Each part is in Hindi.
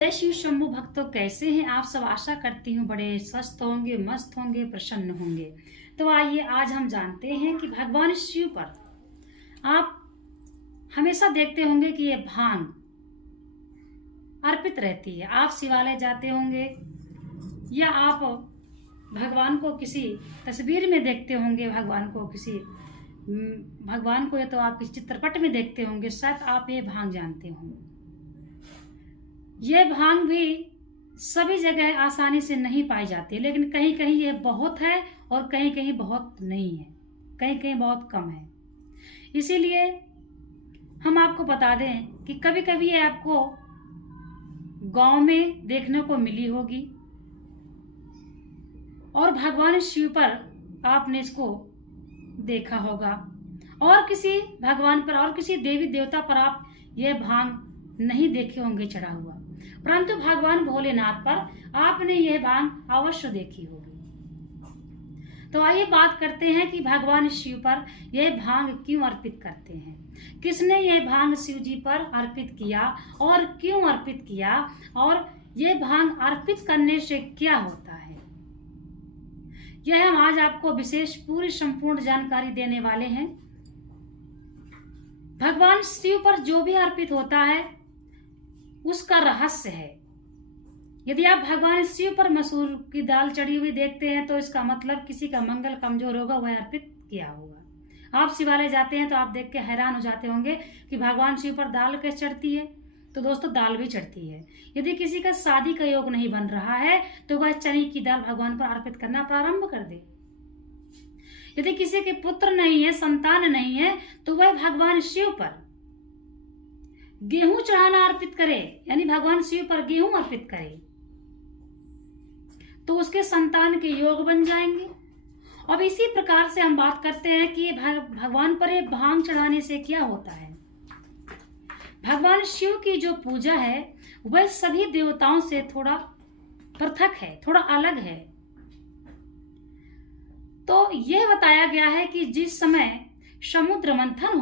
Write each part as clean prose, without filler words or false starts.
जय शिव शंभु भक्तों, कैसे हैं आप सब। आशा करती हूँ बड़े स्वस्थ होंगे, मस्त होंगे, प्रसन्न होंगे। तो आइए आज हम जानते हैं कि भगवान शिव पर आप हमेशा देखते होंगे कि ये भांग अर्पित रहती है। आप शिवालय जाते होंगे या आप भगवान को किसी तस्वीर में देखते होंगे, भगवान को या तो आप किसी चित्रपट में देखते होंगे, शायद आप ये भांग जानते होंगे। ये भांग भी सभी जगह आसानी से नहीं पाई जाती है, लेकिन कहीं कहीं ये बहुत है और कहीं कहीं बहुत नहीं है, कहीं कहीं बहुत कम है। इसीलिए हम आपको बता दें कि कभी कभी ये आपको गांव में देखने को मिली होगी और भगवान शिव पर आपने इसको देखा होगा, और किसी भगवान पर और किसी देवी देवता पर आप यह भांग नहीं देखे होंगे चढ़ा हुआ, परंतु भगवान भोलेनाथ पर आपने यह भांग अवश्य देखी होगी। तो आइए बात करते हैं कि भगवान शिव पर यह भांग क्यों अर्पित करते हैं, किसने यह भांग शिव जी पर अर्पित किया और क्यों अर्पित किया, और यह भांग अर्पित करने से क्या होता है। यह हम आज आपको विशेष पूरी संपूर्ण जानकारी देने वाले हैं। भगवान शिव पर जो भी अर्पित होता है उसका रहस्य है। यदि आप भगवान शिव पर मसूर की दाल चढ़ी हुई देखते हैं तो इसका मतलब किसी का मंगल कमजोर होगा, वह अर्पित किया होगा। आप शिवालय जाते हैं तो आप देख के हैरान हो जाते होंगे कि भगवान शिव पर दाल कैसे चढ़ती है। तो दोस्तों, दाल भी चढ़ती है। यदि किसी का शादी का योग नहीं बन रहा है तो वह चने की दाल भगवान पर अर्पित करना प्रारंभ कर दे। यदि किसी के पुत्र नहीं है, संतान नहीं है, तो वह भगवान शिव पर गेहूं चढ़ाना अर्पित करे, यानी भगवान शिव पर गेहूं अर्पित करे, तो उसके संतान के योग बन जाएंगे। अब इसी प्रकार से हम बात करते हैं कि भगवान पर ये भांग चढ़ाने से क्या होता है। भगवान शिव की जो पूजा है वह सभी देवताओं से थोड़ा पृथक है, थोड़ा अलग है। तो यह बताया गया है कि जिस समय समुद्र मंथन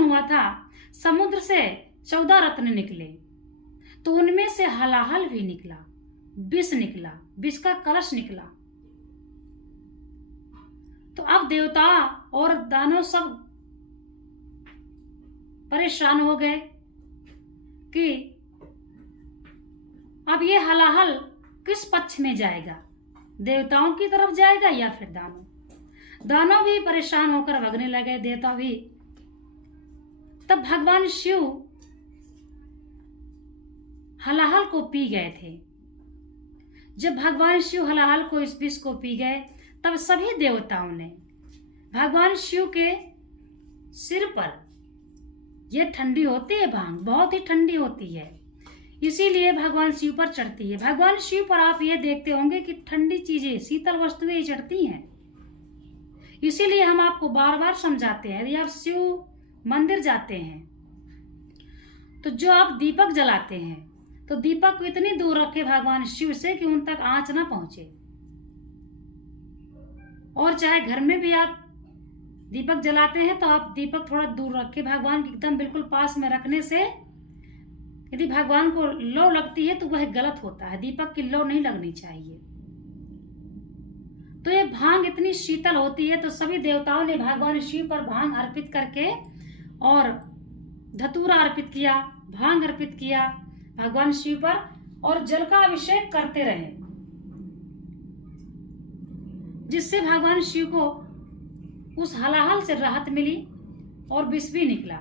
हुआ था, समुद्र से 14 रत्न निकले, तो उनमें से हलाहल भी निकला, विष निकला, विष का कलश निकला। तो अब देवता और दानव सब परेशान हो गए कि अब ये हलाहल किस पक्ष में जाएगा, देवताओं की तरफ जाएगा या फिर दानव भी परेशान होकर भगने लगे, देवता भी। तब भगवान शिव हलाहल को पी गए थे। जब भगवान शिव हलाहल को, इस विष को पी गए, तब सभी देवताओं ने भगवान शिव के सिर पर, यह ठंडी होती है भांग, बहुत ही ठंडी होती है, इसीलिए भगवान शिव पर चढ़ती है। भगवान शिव पर आप यह देखते होंगे कि ठंडी चीजें, शीतल वस्तुएं चढ़ती हैं। इसीलिए हम आपको बार बार समझाते हैं, यदि आप शिव मंदिर जाते हैं तो जो आप दीपक जलाते हैं तो दीपक को इतनी दूर रखें भगवान शिव से कि उन तक आंच ना पहुंचे। और चाहे घर में भी आप दीपक जलाते हैं तो आप दीपक थोड़ा दूर रखें, भगवान के एकदम बिल्कुल पास में रखने से यदि भगवान को लौ लगती है तो वह गलत होता है। दीपक की लौ नहीं लगनी चाहिए। तो ये भांग इतनी शीतल होती है, तो सभी देवताओं ने भगवान शिव पर भांग अर्पित करके और धतूरा अर्पित किया, भांग अर्पित किया भगवान शिव पर, और जल का अभिषेक करते रहे, जिससे भगवान शिव को उस हलाहल से राहत मिली और विष भी निकला।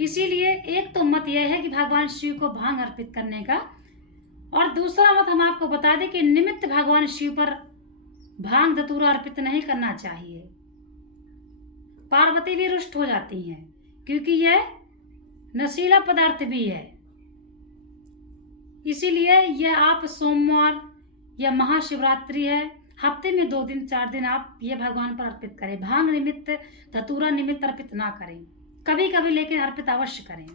इसीलिए एक तो मत यह है कि भगवान शिव को भांग अर्पित करने का, और दूसरा मत हम आपको बता दें कि निमित्त भगवान शिव पर भांग धतूरा अर्पित नहीं करना चाहिए। पार्वती भी रुष्ट हो जाती हैं, क्योंकि यह नशीला पदार्थ भी है। इसीलिए यह आप सोमवार या महाशिवरात्रि है, हफ्ते में 2 दिन 4 दिन आप ये भगवान पर अर्पित करें। भांग निमित्त, धतूरा निमित्त अर्पित ना करें, कभी कभी लेकिन अर्पित अवश्य करें।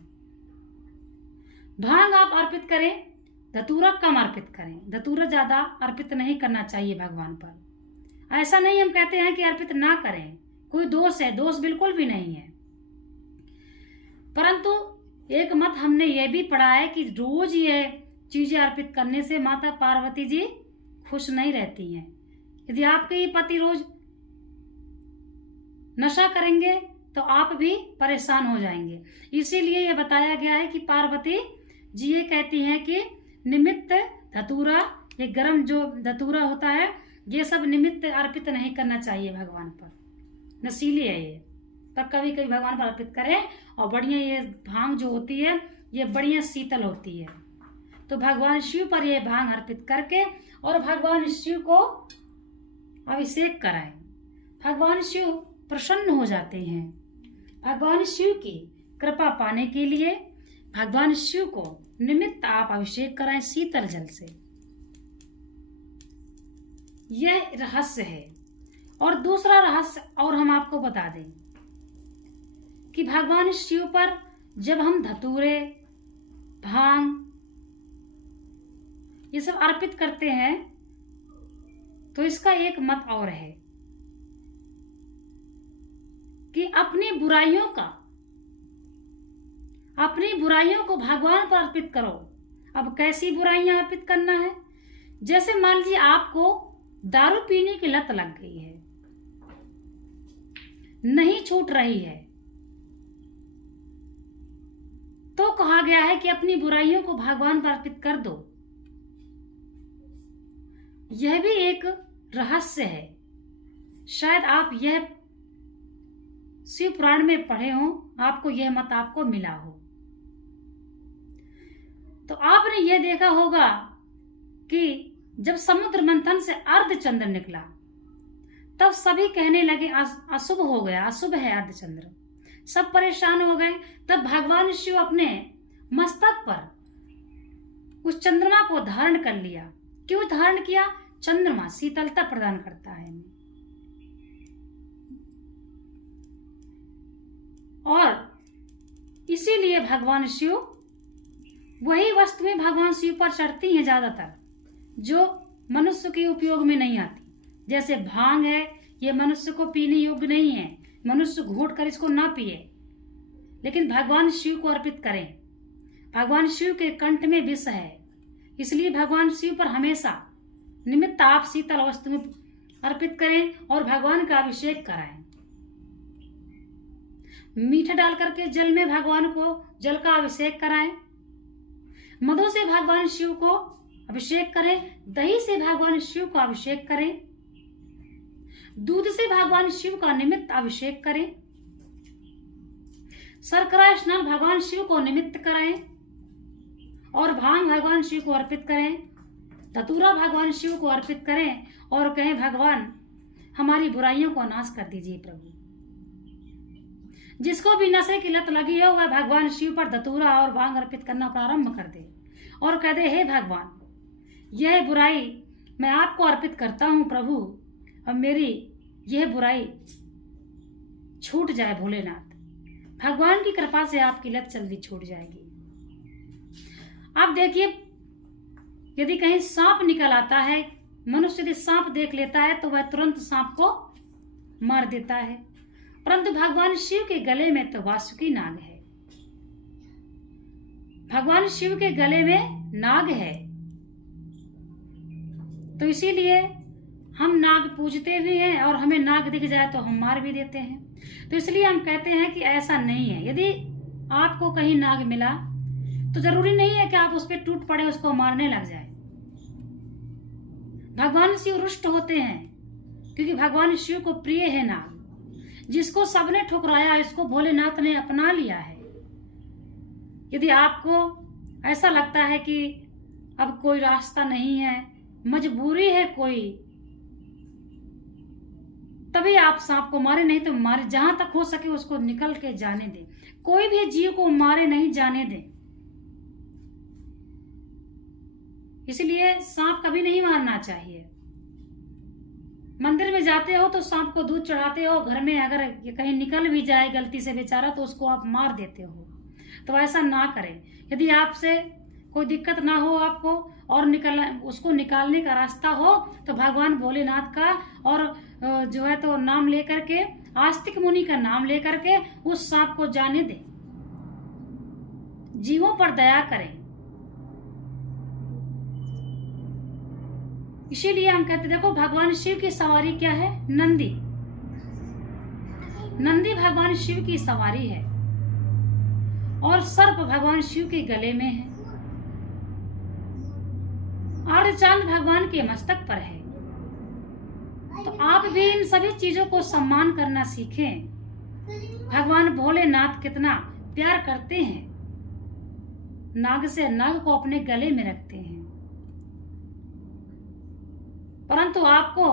भांग आप अर्पित करें, धतूरा कम अर्पित करें। धतूरा ज्यादा अर्पित नहीं करना चाहिए भगवान पर। ऐसा नहीं हम कहते हैं कि अर्पित ना करें, कोई दोष है, दोष बिल्कुल भी नहीं है। एक मत हमने ये भी पढ़ा है कि रोज ये चीजें अर्पित करने से माता पार्वती जी खुश नहीं रहती हैं। यदि आपके ये पति रोज नशा करेंगे तो आप भी परेशान हो जाएंगे। इसीलिए ये बताया गया है कि पार्वती जी ये कहती हैं कि निमित्त धतूरा, ये गर्म जो धतूरा होता है, ये सब निमित्त अर्पित नहीं करना चाहिए भगवान पर, नशीली है ये, पर कभी कभी भगवान पर अर्पित करें। और बढ़िया ये भांग जो होती है ये बढ़िया शीतल होती है, तो भगवान शिव पर ये भांग अर्पित करके और भगवान शिव को अभिषेक कराएं। भगवान शिव प्रसन्न हो जाते हैं। भगवान शिव की कृपा पाने के लिए भगवान शिव को निमित्त आप अभिषेक कराएं शीतल जल से। यह रहस्य है। और दूसरा रहस्य और हम आपको बता दें कि भगवान शिव पर जब हम धतूरे, भांग ये सब अर्पित करते हैं तो इसका एक मत और है कि अपनी बुराइयों को भगवान पर अर्पित करो। अब कैसी बुराइयां अर्पित करना है? जैसे मान लीजिए आपको दारू पीने की लत लग गई है, नहीं छूट रही है, तो कहा गया है कि अपनी बुराइयों को भगवान पर अर्पित कर दो। यह भी एक रहस्य है। शायद आप यह शिव पुराण में पढ़े हो, आपको यह मत आपको मिला हो। तो आपने यह देखा होगा कि जब समुद्र मंथन से अर्धचंद्र निकला तब सभी कहने लगे अशुभ हो गया, अशुभ है अर्धचंद्र, सब परेशान हो गए। तब भगवान शिव अपने मस्तक पर उस चंद्रमा को धारण कर लिया। क्यों धारण किया? चंद्रमा शीतलता प्रदान करता है और इसीलिए भगवान शिव वही वस्तुएं भगवान शिव पर चढ़ती हैं ज्यादातर जो मनुष्य के उपयोग में नहीं आती। जैसे भांग है, ये मनुष्य को पीने योग्य नहीं है, मनुष्य घोट कर इसको ना पिए, लेकिन भगवान शिव को अर्पित करें। भगवान शिव के कंठ में विष है, इसलिए भगवान शिव पर हमेशा निमित्त आप शीतल वस्तु अर्पित करें और भगवान का अभिषेक कराएं। मीठा डाल करके जल में भगवान को जल का अभिषेक कराएं। मधु से भगवान शिव को अभिषेक करें, दही से भगवान शिव को अभिषेक करें, दूध से भगवान शिव का निमित्त अभिषेक करें, शर्करा स्नान भगवान शिव को निमित्त कराएं और भांग भगवान शिव को अर्पित करें, धतूरा भगवान शिव को अर्पित करें और कहें भगवान हमारी बुराइयों को नाश कर दीजिए प्रभु। जिसको भी नशे की लत लगी है वह भगवान शिव पर धतूरा और भांग अर्पित करना प्रारंभ कर दे और कह दे हे भगवान यह बुराई मैं आपको अर्पित करता हूं प्रभु, अब मेरी यह बुराई छूट जाए भोलेनाथ। भगवान की कृपा से आपकी लत जल्दी छूट जाएगी। आप देखिए यदि कहीं सांप निकल आता है, मनुष्य यदि सांप देख लेता है तो वह तुरंत सांप को मार देता है, परंतु भगवान शिव के गले में तो वासुकी नाग है। भगवान शिव के गले में नाग है, तो इसीलिए हम नाग पूजते भी हैं और हमें नाग दिख जाए तो हम मार भी देते हैं। तो इसलिए हम कहते हैं कि ऐसा नहीं है। यदि आपको कहीं नाग मिला तो जरूरी नहीं है कि आप उस पर टूट पड़े, उसको मारने लग जाए। भगवान शिव रुष्ट होते हैं क्योंकि भगवान शिव को प्रिय है नाग। जिसको सबने ठुकराया इसको भोलेनाथ ने अपना लिया है। यदि आपको ऐसा लगता है कि अब कोई रास्ता नहीं है, मजबूरी है कोई, तभी आप सांप को मारे, नहीं तो मारे। जहां तक हो सके उसको निकल के जाने दें। कोई भी जीव को मारे नहीं जाने दें। इसलिए सांप कभी नहीं मारना चाहिए। मंदिर में जाते हो तो सांप को दूध चढ़ाते हो, घर में अगर ये कहीं निकल भी जाए गलती से बेचारा तो उसको आप मार देते हो, तो ऐसा ना करें। यदि आपसे कोई दिक्कत ना हो आपको और उसको निकालने का रास्ता हो तो भगवान भोलेनाथ का और जो है तो नाम लेकर के, आस्तिक मुनि का नाम लेकर के उस सांप को जाने दे। जीवों पर दया करें। इसीलिए हम कहते देखो भगवान शिव की सवारी क्या है, नंदी। नंदी भगवान शिव की सवारी है और सर्प भगवान शिव के गले में है। आर्यचांद भगवान के मस्तक पर है। तो आप भी इन सभी चीजों को सम्मान करना सीखें। भगवान भोलेनाथ कितना प्यार करते हैं, नाग से नाग को अपने गले में रखते हैं। परंतु आपको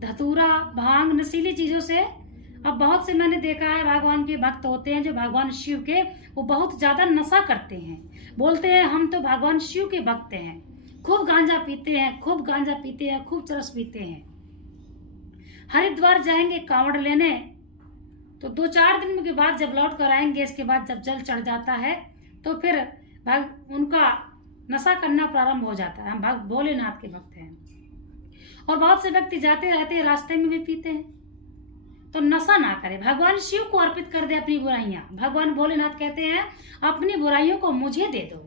धतूरा, भांग, नशीली चीजों से, अब बहुत से मैंने देखा है भगवान के भक्त होते हैं जो भगवान शिव के, वो बहुत ज्यादा नशा करते हैं, बोलते हैं हम तो भगवान शिव के भक्त हैं, खूब गांजा पीते हैं, खूब गांजा पीते हैं, खूब चरस पीते हैं। हरिद्वार जाएंगे कांवड़ लेने तो 2-4 दिन के बाद जब लौट कर आएंगे, इसके बाद जब जल चढ़ जाता है तो फिर उनका नशा करना प्रारंभ हो जाता है। हम भोलेनाथ के भक्त हैं। और बहुत से व्यक्ति जाते रहते हैं, रास्ते में भी पीते हैं। तो नशा ना करे, भगवान शिव को अर्पित कर दे अपनी बुराइयां। भगवान भोलेनाथ कहते हैं अपनी बुराइयों को मुझे दे दो,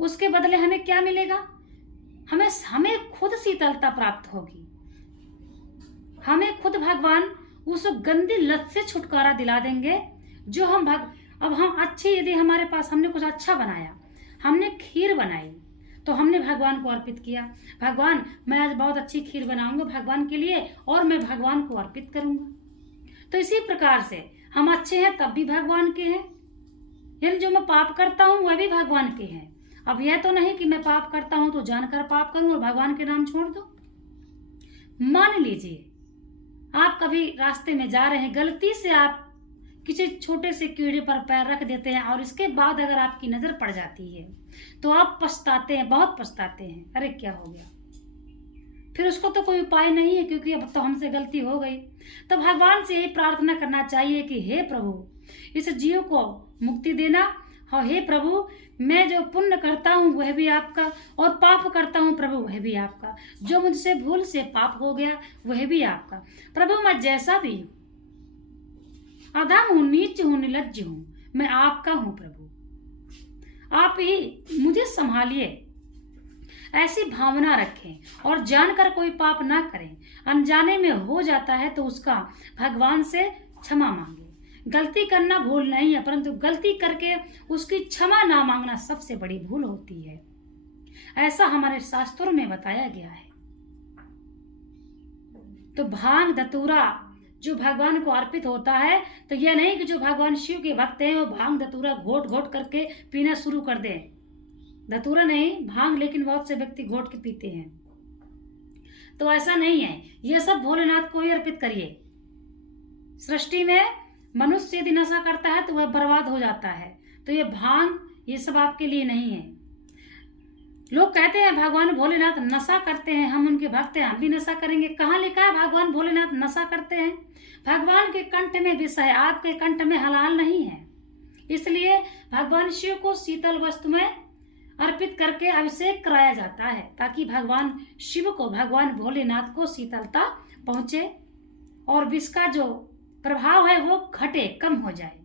उसके बदले हमें क्या मिलेगा? हमें खुद शीतलता प्राप्त होगी। हमें खुद भगवान उस गंदी लत से छुटकारा दिला देंगे जो अब हम अच्छे, यदि हमारे पास हमने कुछ अच्छा बनाया, हमने खीर बनाई तो हमने भगवान को अर्पित किया। भगवान मैं आज बहुत अच्छी खीर बनाऊंगा भगवान के लिए और मैं भगवान को अर्पित करूंगा। तो इसी प्रकार से हम अच्छे हैं तब भी भगवान के हैं, यानी जो मैं पाप करता हूं वह भी भगवान के हैं। अब यह तो नहीं कि मैं पाप करता हूं तो जानकर पाप करूं और भगवान के नाम छोड़ दो। मान लीजिए आप कभी रास्ते में जा रहे हैं, गलती से आप किसी छोटे से कीड़े पर पैर रख देते हैं और इसके बाद अगर आपकी नजर पड़ जाती है तो आप पछताते हैं, बहुत पछताते हैं, अरे क्या हो गया। फिर उसको तो कोई उपाय नहीं है क्योंकि अब तो हमसे गलती हो गई। तो भगवान से यही प्रार्थना करना चाहिए कि हे प्रभु इस जीव को मुक्ति देना, और हे प्रभु मैं जो पुण्य करता हूँ वह भी आपका और पाप करता हूँ प्रभु वह भी आपका, जो मुझसे भूल से पाप हो गया वह भी आपका। प्रभु मैं जैसा भी हूँ, अधम हूँ, नीच हूँ, निर्लज्ज हूँ, मैं आपका हूँ प्रभु, आप ही मुझे संभालिए। ऐसी भावना रखें और जानकर कोई पाप ना करें। अनजाने में हो जाता है तो उसका भगवान से क्षमा मांगे। गलती करना भूल नहीं है, परंतु गलती करके उसकी क्षमा ना मांगना सबसे बड़ी भूल होती है। ऐसा हमारे शास्त्रों में बताया गया है। तो भांग धतूरा जो भगवान को अर्पित होता है, तो यह नहीं कि जो भगवान शिव के भक्त हैं वो भांग धतूरा घोट घोट करके पीना शुरू कर दें। धतूरा नहीं, भांग, लेकिन बहुत से व्यक्ति घोट के पीते हैं। तो ऐसा नहीं है, यह सब भोलेनाथ को ही अर्पित करिए। सृष्टि में मनुष्य यदि नशा करता है तो वह बर्बाद हो जाता है। तो ये भांग ये सब आपके लिए नहीं है। लोग कहते हैं भगवान भोलेनाथ नशा करते हैं, हम उनके भक्त हैं, हम भी नशा करेंगे। कहाँ लिखा है भगवान भोलेनाथ नशा करते हैं? भगवान के कंठ में विष है, आपके कंठ में हलाल नहीं है। इसलिए भगवान शिव को शीतल वस्तु में अर्पित करके अभिषेक कराया जाता है ताकि भगवान शिव को, भगवान भोलेनाथ को शीतलता पहुंचे और विष का जो प्रभाव है वो घटे, कम हो जाए।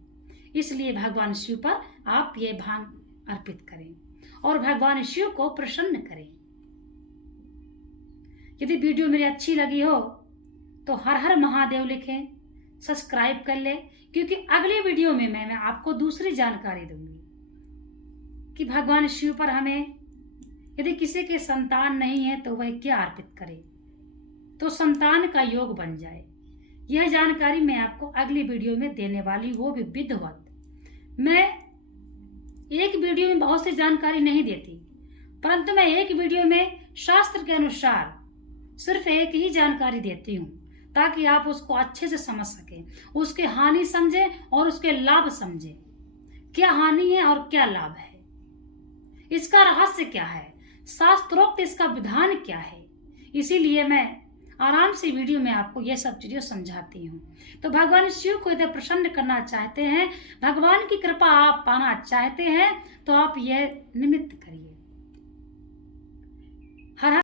इसलिए भगवान शिव पर आप ये भांग अर्पित करें और भगवान शिव को प्रसन्न करें। यदि वीडियो मेरी अच्छी लगी हो तो हर हर महादेव लिखें, सब्सक्राइब कर ले, क्योंकि अगले वीडियो में मैं आपको दूसरी जानकारी दूंगी कि भगवान शिव पर हमें, यदि किसी के संतान नहीं है तो वह क्या अर्पित करे तो संतान का योग बन जाए। यह जानकारी मैं आपको अगली वीडियो में देने वाली, वो भी विधिवत। मैं एक वीडियो में बहुत सी जानकारी नहीं देती, परंतु मैं एक वीडियो में शास्त्र के अनुसार सिर्फ एक ही जानकारी देती हूँ ताकि आप उसको अच्छे से समझ सके, उसके हानि समझे और उसके लाभ समझे। क्या हानि है और क्या लाभ है, इसका रहस्य क्या है, शास्त्रोक्त इसका विधान क्या है। इसीलिए मैं आराम से वीडियो में आपको ये सब चीजें समझाती हूँ। तो भगवान शिव को यदि प्रसन्न करना चाहते हैं, भगवान की कृपा आप पाना चाहते हैं, तो आप यह निमित्त करिए।